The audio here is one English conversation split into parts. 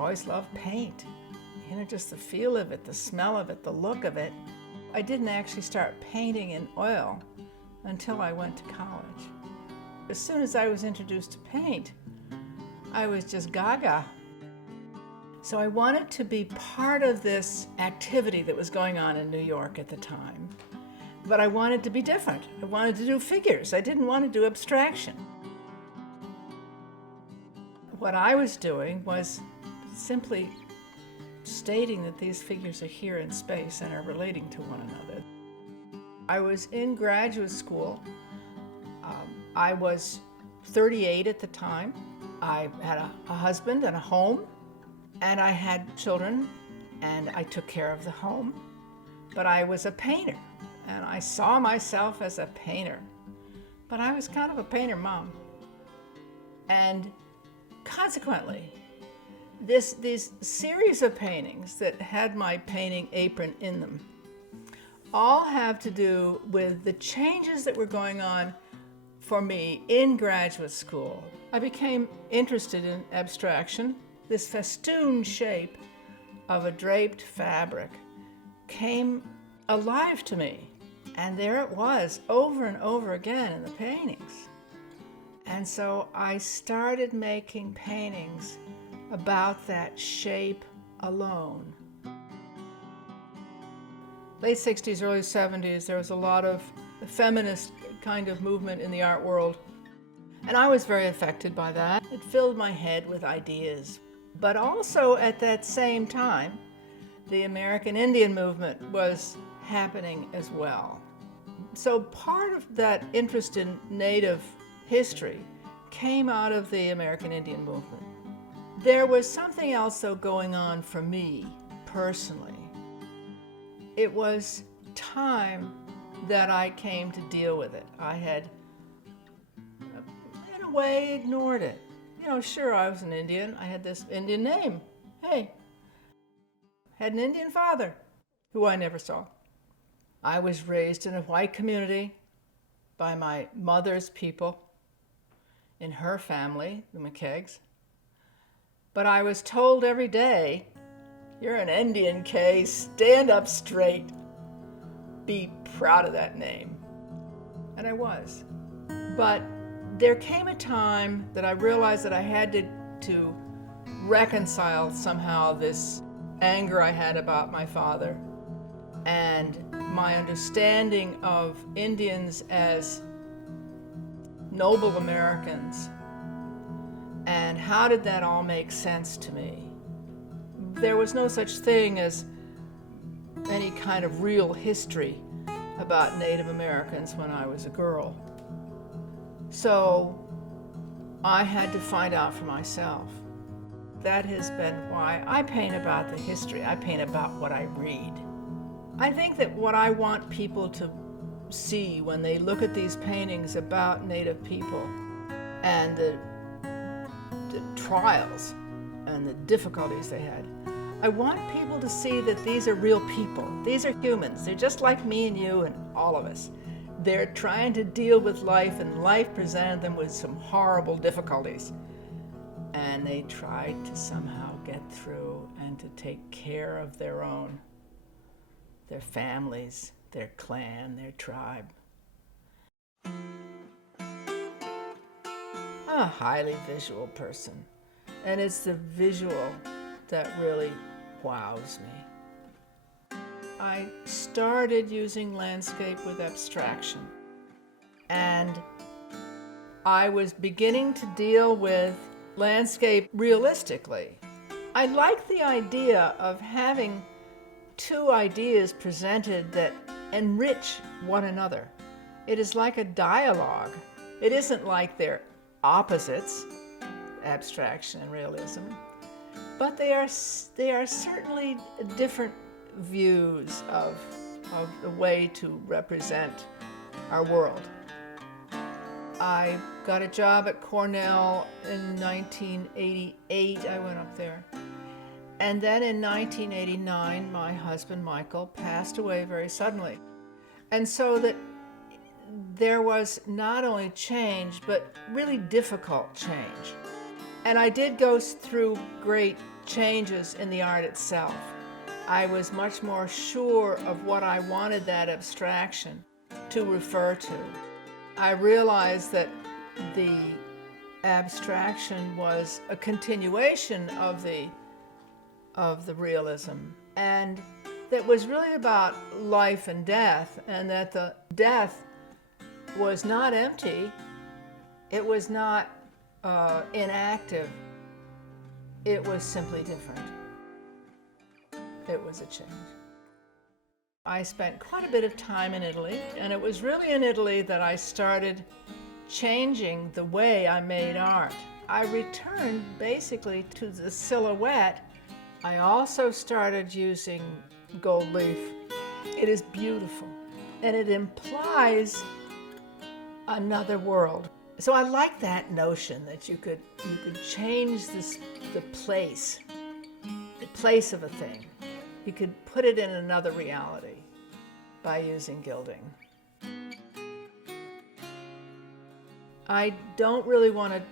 always loved paint. You know, just the feel of it, the smell of it, the look of it. I didn't actually start painting in oil until I went to college. As soon as I was introduced to paint, I was just gaga. So I wanted to be part of this activity that was going on in New York at the time, but I wanted to be different. I wanted to do figures. I didn't want to do abstraction. What I was doing was simply stating that these figures are here in space and are relating to one another. I was in graduate school. I was 38 at the time. I had a husband and a home, and I had children, and I took care of the home. But I was a painter, and I saw myself as a painter. But I was kind of a painter mom. And consequently, these series of paintings that had my painting apron in them all have to do with the changes that were going on for me in graduate school. I became interested in abstraction. This festoon shape of a draped fabric came alive to me, and there it was over and over again in the paintings. And so I started making paintings about that shape alone. Late 60s, early 70s, there was a lot of feminist kind of movement in the art world. And I was very affected by that. It filled my head with ideas. But also at that same time, the American Indian movement was happening as well. So part of that interest in Native history came out of the American Indian movement. There was something else, though, going on for me personally. It was time that I came to deal with it. I had, in a way, ignored it. You know, sure, I was an Indian. I had this Indian name. Hey, had an Indian father who I never saw. I was raised in a white community by my mother's people, in her family, the McKeggs. But I was told every day, you're an Indian, Kay, stand up straight. Be proud of that name. And I was. But there came a time that I realized that I had to reconcile somehow this anger I had about my father and my understanding of Indians as noble Americans. And how did that all make sense to me? There was no such thing as any kind of real history about Native Americans when I was a girl. So I had to find out for myself. That has been why I paint about the history. I paint about what I read. I think that what I want people to see when they look at these paintings about Native people and the trials and the difficulties they had, I want people to see that these are real people. These are humans. They're just like me and you and all of us. They're trying to deal with life, and life presented them with some horrible difficulties. And they tried to somehow get through and to take care of their own, their families, their clan, their tribe. I'm a highly visual person, and it's the visual that really wows me. I started using landscape with abstraction, and I was beginning to deal with landscape realistically. I like the idea of having two ideas presented that enrich one another. It is like a dialogue. It isn't like they're opposites, abstraction and realism, but they are certainly different views of the way to represent our world. I got a job at Cornell in 1988. I went up there. And then in 1989, my husband, Michael, passed away very suddenly. And so that there was not only change, but really difficult change. And I did go through great changes in the art itself. I was much more sure of what I wanted that abstraction to refer to. I realized that the abstraction was a continuation of the realism, and that was really about life and death, and that the death was not empty, it was not inactive, it was simply different. It was a change. I spent quite a bit of time in Italy, and it was really in Italy that I started changing the way I made art. I returned basically to the silhouette. I also started using gold leaf. It is beautiful, and it implies another world. So I like that notion that you could change the place of a thing. You could put it in another reality by using gilding. I don't really want to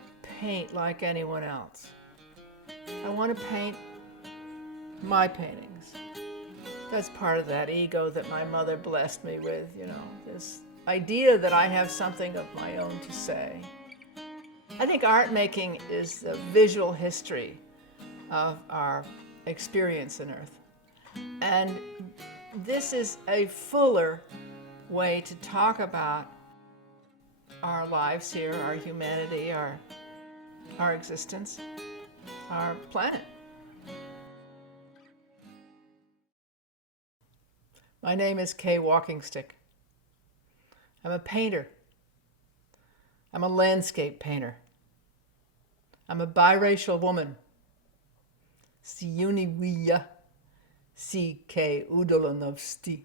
paint like anyone else. I want to paint my paintings. That's part of that ego that my mother blessed me with, this idea that I have something of my own to say. I think art making is the visual history of our experience on Earth. And this is a fuller way to talk about our lives here, our humanity, our existence, our planet. My name is WalkingStick. I'm a painter. I'm a landscape painter. I'm a biracial woman. Si uniwija, si ke udolonovsti.